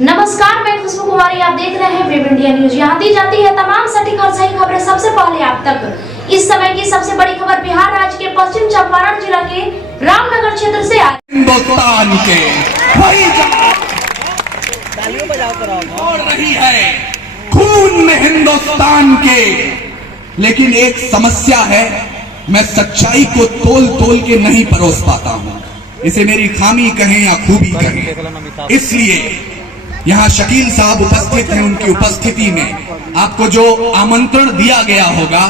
नमस्कार, मैं खुशबू कुमारी, आप देख रहे हैं वेब इंडिया न्यूज। यहाँ दी जाती है तमाम सटीक और सही खबरें सबसे पहले आप तक। इस समय की सबसे बड़ी खबर बिहार राज्य के पश्चिम चंपारण जिला के रामनगर क्षेत्र से आ हिंदुस्तान के और रही है खून में हिंदुस्तान के। लेकिन एक समस्या है, मैं सच्चाई को तोल तोल के नहीं परोस पाता हूँ। इसे मेरी खामी कहें या खूबी कहें। इसलिए यहाँ शकील साहब उपस्थित हैं। उनकी उपस्थिति में आपको जो आमंत्रण दिया गया होगा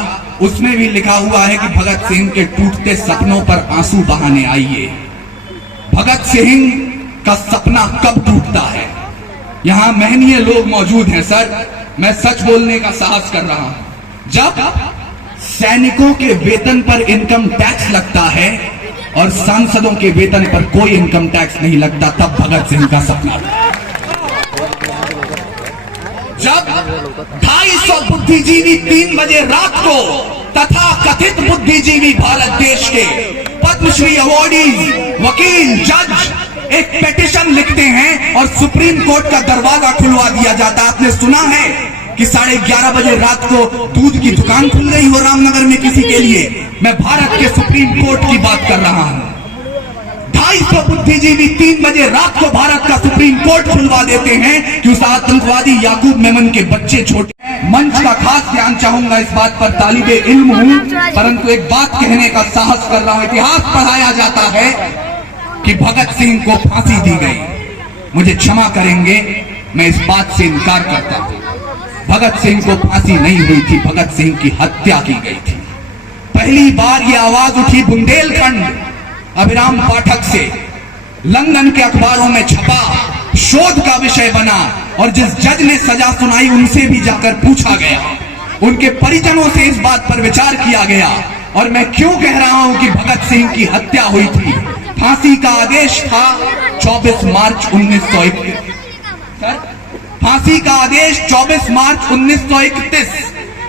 उसमें भी लिखा हुआ है कि भगत सिंह के टूटते सपनों पर आंसू बहाने आइए। भगत सिंह का सपना कब टूटता है? यहाँ महनीय लोग मौजूद हैं। सर, मैं सच बोलने का साहस कर रहा हूं। जब सैनिकों के वेतन पर इनकम टैक्स लगता है और सांसदों के वेतन पर कोई इनकम टैक्स नहीं लगता, तब भगत सिंह का सपना। जब 250 बुद्धिजीवी 3 बजे रात को तथा कथित बुद्धिजीवी भारत देश के पद्मश्री अवार्डीज, वकील, जज एक पेटिशन लिखते हैं और सुप्रीम कोर्ट का दरवाजा खुलवा दिया जाता है। आपने सुना है कि 11:30 बजे रात को दूध की दुकान खुल गई हो रामनगर में किसी के लिए। मैं भारत के सुप्रीम कोर्ट की बात कर रहा हूं। 250 बुद्धिजीवी 3 बजे रात को भारत का सुप्रीम कोर्ट खुलवा देते हैं कि उस आतंकवादी याकूब मेमन के बच्चे छोटे। मंच का खास ध्यान चाहूंगा, इस बात पर तालिबे इल्म हूं, परंतु एक बात कहने का साहस कर रहा हूं। इतिहास पढ़ाया जाता है कि भगत सिंह को फांसी दी गई। मुझे क्षमा करेंगे, मैं इस बात से इनकार करता हूं। भगत सिंह को फांसी नहीं हुई थी, भगत सिंह की हत्या की गई थी। पहली बार यह आवाज उठी बुंदेलखंड अभिराम पाठक से, लंदन के अखबारों में छपा, शोध का विषय बना और जिस जज ने सजा सुनाई उनसे भी जाकर पूछा गया, उनके परिजनों से इस बात पर विचार किया गया। और मैं क्यों कह रहा हूं कि भगत सिंह की हत्या हुई थी? फांसी का आदेश था 24 मार्च 1931। फांसी का आदेश 24 मार्च 1931।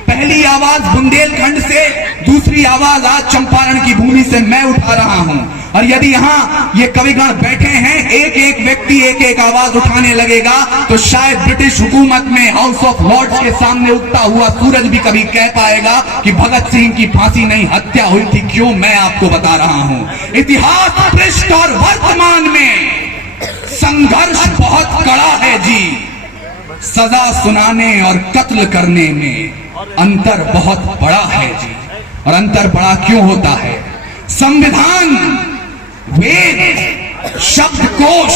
पहली आवाज बुंदेलखंड से, दूसरी आवाज आज चंपारण की भूमि से मैं उठा रहा हूं। और यदि यहाँ ये कविगण बैठे हैं, एक एक व्यक्ति एक एक आवाज उठाने लगेगा तो शायद ब्रिटिश हुकूमत में हाउस ऑफ लॉर्ड्स के सामने उगता हुआ सूरज भी कभी कह पाएगा कि भगत सिंह की फांसी नहीं, हत्या हुई थी। क्यों? मैं आपको बता रहा हूं। इतिहास पृष्ठ और वर्तमान में संघर्ष बहुत कड़ा है जी। सजा सुनाने और कत्ल करने में अंतर बहुत बड़ा है जी। और अंतर बड़ा क्यों होता है? संविधान, वेद, शब्दकोश,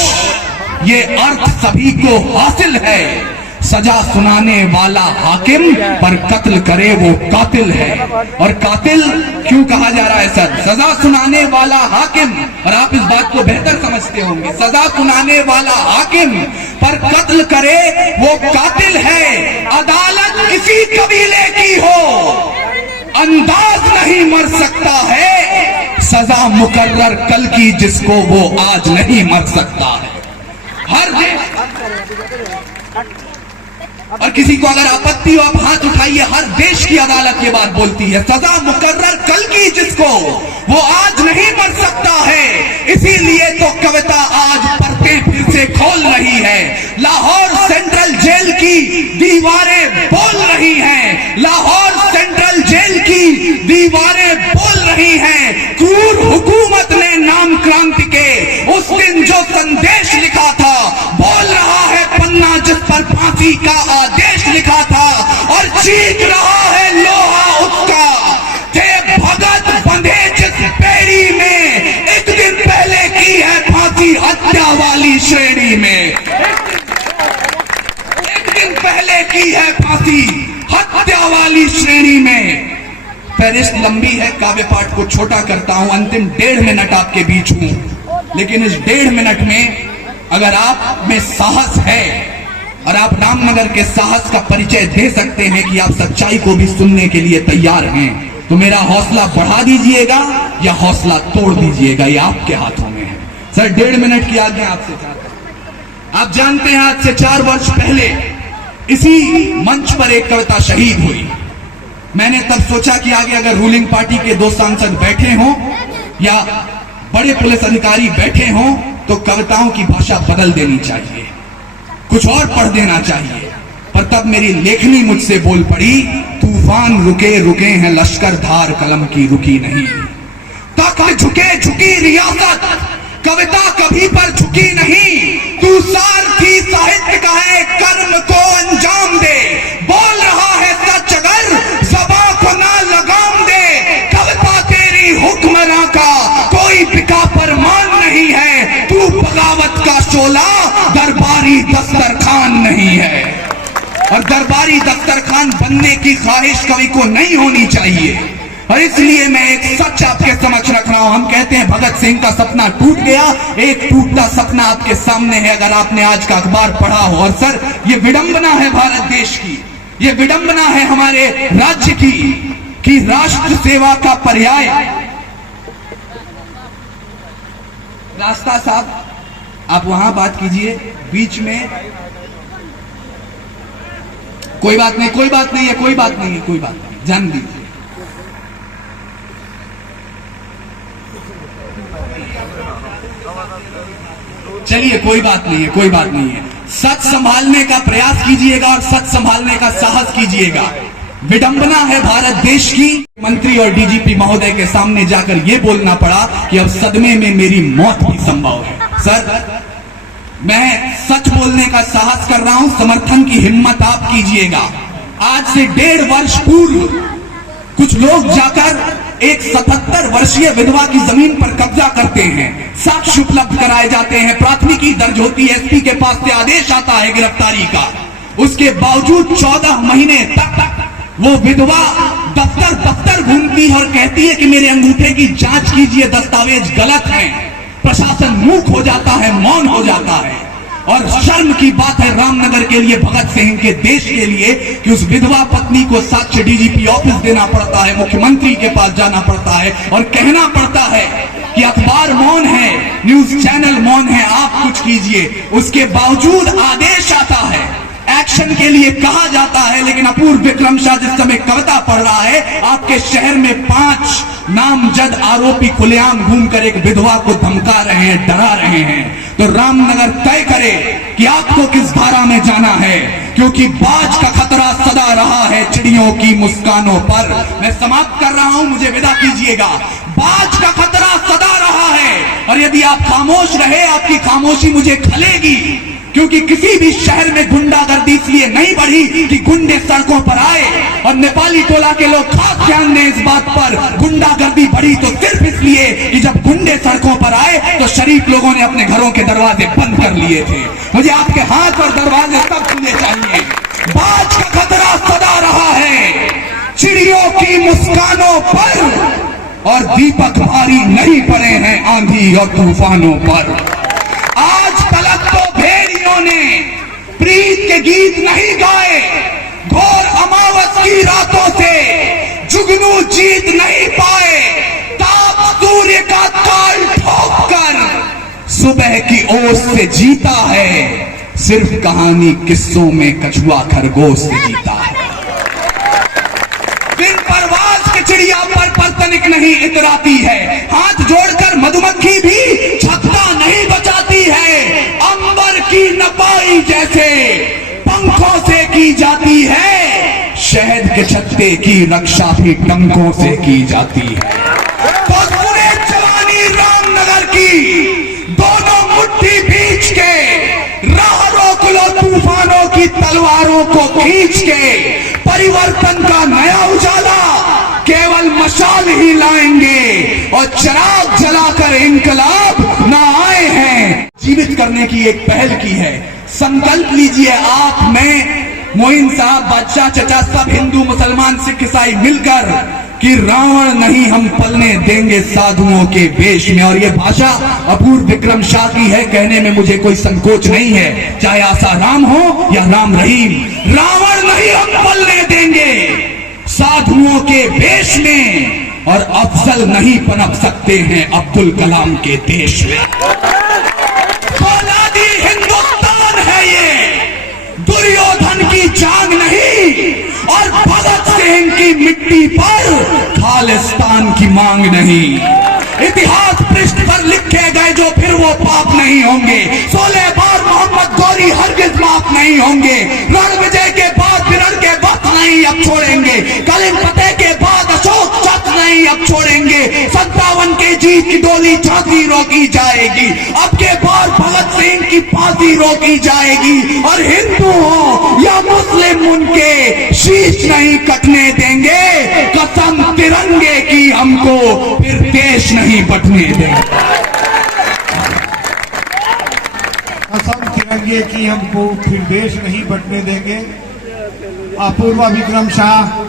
ये अर्थ सभी को हासिल है। सजा सुनाने वाला हाकिम पर कत्ल करे वो कातिल है। और कातिल क्यों कहा जा रहा है सर? सजा सुनाने वाला हाकिम, और आप इस बात को बेहतर समझते होंगे, सजा सुनाने वाला हाकिम पर कत्ल करे वो कातिल है। अदालत किसी कबीले की हो, अंदाज नहीं मर सकता है। सजा मुकर्रर कल की जिसको वो आज नहीं मर सकता है। हर और किसी को अगर आपत्ति हो आप हाथ उठाइए। हर देश की अदालत ये बात बोलती है, सजा मुकर्रर कल की जिसको वो आज नहीं मर सकता है। इसीलिए तो कविता आज परतें फिर से खोल रही है। लाहौर सेंट्रल जेल की दीवारें बोल रही हैं। लाहौर सेंट्रल जेल की दीवारें बोल रही हैं। क्रूर हुकूमत ने नाम क्रांति के उस दिन जो संदेश लिखा था, बोल रहा है पन्ना जिस पर फांसी का आदेश लिखा था, और चीख रहा है लोहा उसका थे भगत बंधे जिस बेड़ी में, एक दिन पहले की है फांसी हत्या वाली श्रेणी में। एक दिन पहले की है फांसी हत्या वाली श्रेणी में। फहरिस्त लंबी है, काव्य पाठ को छोटा करता हूं। अंतिम 1.5 मिनट आपके बीच हूं, लेकिन इस 1.5 मिनट में अगर आप में साहस है और आप रामनगर के साहस का परिचय दे सकते हैं कि आप सच्चाई को भी सुनने के लिए तैयार हैं, तो मेरा हौसला बढ़ा दीजिएगा या हौसला तोड़ दीजिएगा, ये आपके हाथों में है। सर, 1.5 मिनट की आज्ञा आपसे चाहता हूं। आप जानते हैं आज से 4 वर्ष पहले इसी मंच पर एक कविता शहीद हुई। मैंने तब सोचा कि आगे अगर रूलिंग पार्टी के 2 सांसद बैठे हों या बड़े पुलिस अधिकारी बैठे हों तो कविताओं की भाषा बदल देनी चाहिए। कुछ और पढ़ देना चाहिए। पर तब मेरी लेखनी मुझसे बोल पड़ी, तूफान रुके रुके हैं लश्कर धार कलम की रुकी नहीं। तख्त झुके झुकी रियासत, कविता कभी पर झुकी नहीं। तू सारथी साहित्य का है, कर्म को अंजाम दे। बोल रहा है सच अगर ज़बां को ना लगाम दे। कविता तेरी हुक्मरां का कोई बिका परमान नहीं है। तू बगावत का शोला, दरबारी दस्तरखान नहीं है। और दरबारी दस्तरखान बनने की ख्वाहिश कवि को नहीं होनी चाहिए। और इसलिए मैं एक सच आपके समक्ष रख रहा हूं। हम कहते हैं भगत सिंह का सपना टूट गया, एक टूटता सपना आपके सामने है, अगर आपने आज का अखबार पढ़ा हो। और सर, ये विडंबना है भारत देश की, ये विडंबना है हमारे राज्य की कि राष्ट्र सेवा का पर्याय। रास्ता साहब, आप वहां बात कीजिए, बीच में। कोई बात नहीं, कोई बात नहीं है, कोई बात नहीं है, कोई बात नहीं, जान दीजिए। चलिए, कोई बात नहीं है, कोई बात नहीं है। सच संभालने का प्रयास कीजिएगा और सच संभालने का साहस कीजिएगा। विडंबना है भारत देश की, मंत्री और डीजीपी महोदय के सामने जाकर यह बोलना पड़ा कि अब सदमे में मेरी मौत भी संभव है। सर, मैं सच बोलने का साहस कर रहा हूं, समर्थन की हिम्मत आप कीजिएगा। आज से 1.5 वर्ष पूर्व कुछ लोग जाकर एक 77 वर्षीय विधवा की जमीन पर कब्जा करते हैं, साक्ष्य उपलब्ध कराए जाते हैं, प्राथमिकी दर्ज होती है, एसपी के पास से आदेश आता है गिरफ्तारी का। उसके बावजूद 14 महीने तक वो विधवा दफ्तर दफ्तर घूमती है और कहती है कि मेरे अंगूठे की जांच कीजिए, दस्तावेज गलत हैं। प्रशासन मूक हो जाता है, मौन हो जाता है। और शर्म की बात है रामनगर के लिए, भगत सिंह के देश के लिए, कि उस विधवा पत्नी को साक्ष्य डीजीपी ऑफिस देना पड़ता है, मुख्यमंत्री के पास जाना पड़ता है और कहना पड़ता है कि अखबार मौन है, न्यूज चैनल मौन है, आप कुछ कीजिए। उसके बावजूद आदेश आता है, एक्शन के लिए कहा जाता है। लेकिन अपूर्व विक्रम शाह जिस समय कविता पढ़ रहा है, आपके शहर में 5 नामजद आरोपी खुलेआम घूमकर एक विधवा को धमका रहे हैं, डरा रहे हैं। तो रामनगर तय करे कि आपको किस धारा में जाना है, क्योंकि बाज का खतरा सदा रहा है चिड़ियों की मुस्कानों पर। मैं समाप्त कर रहा हूं, मुझे विदा कीजिएगा। बाज का खतरा सदा रहा है, और यदि आप खामोश रहे, आपकी खामोशी मुझे खलेगी। क्योंकि किसी भी शहर में गुंडागर्दी इसलिए नहीं बढ़ी कि गुंडे सड़कों पर आए, और नेपाली टोला के लोग खास ध्यान दें इस बात पर, गुंडागर्दी बढ़ी तो सिर्फ इसलिए कि जब गुंडे सड़कों पर आए तो शरीफ लोगों ने अपने घरों के दरवाजे बंद कर लिए थे। मुझे आपके हाथ और दरवाजे सब खुले चाहिए। बाज का खतरा सदा रहा है चिड़ियों की मुस्कानों पर, और दीपक भारी नहीं पड़े हैं आंधी और तूफानों पर। आज तलक तो भेड़ियों ने प्रीत के गीत नहीं गाए, घोर अमावस की रातों से जुगनू जीत नहीं पाए। ताप सूर्य का काल ठोक कर सुबह की ओस से जीता है, सिर्फ कहानी किस्सों में कछुआ खरगोश से जीता है। बिन परवाज के चिड़िया पर तनिक नहीं इतराती है, हाथ जोड़कर मधुमक्खी भी छत्ता नहीं बचाती है। अंबर की नपाई जैसे पंखों से की जाती है, शहद के छत्ते की रक्षा भी टंकों से की जाती है। तो पूरे जवानी रामनगर की दोनों मुट्ठी बीच के राह रोक लो, तूफानों की तलवारों को खींच के। परिवर्तन का नया उजाला केवल मशाल ही लाएंगे, और चिराग जलाकर इंकलाब ना आए हैं, जीवित करने की एक पहल की है। संकल्प लीजिए आप, मैं, मोइन साहब, बादशाह चचा, सब हिंदू मुसलमान सिख ईसाई मिलकर, कि रावण नहीं हम पलने देंगे साधुओं के वेश में। और ये भाषा अपूर्व विक्रम शाह की है, कहने में मुझे कोई संकोच नहीं है, चाहे आसाराम हो या राम रहीम। रावण नहीं हम पलने देंगे साधुओं के वेश में, और अफजल नहीं पनप सकते हैं अब्दुल कलाम के देश में। फौलादी हिंदुस्तान है ये, दुर्योधन की जांग नहीं, और भगत सिंह की मिट्टी पर खालिस्तान की मांग नहीं। इतिहास पृष्ठ पर लिखे गए जो फिर वो पाप नहीं होंगे। 16 बार मोहम्मद गौरी हरगिज माफ नहीं होंगे। रण विजय के बाद विरण के वक्त नहीं अब छोड़ेंगे। कलिंग फतेह के बाद अशोक चक्र नहीं अब छोड़ेंगे। 57 के जीत की डोली झांसी रोकी जाएगी। अब के बाद भगत सिंह की फांसी रोकी जाएगी। और हिंदू हो या मुस्लिम उनके शीश नहीं कटने देंगे। कसम तिरंगे की हमको फिर देश नहीं बटने देंगे। कसम तिरंगे की हमको फिर देश नहीं बटने देंगे। अपूर्वा विक्रम शाह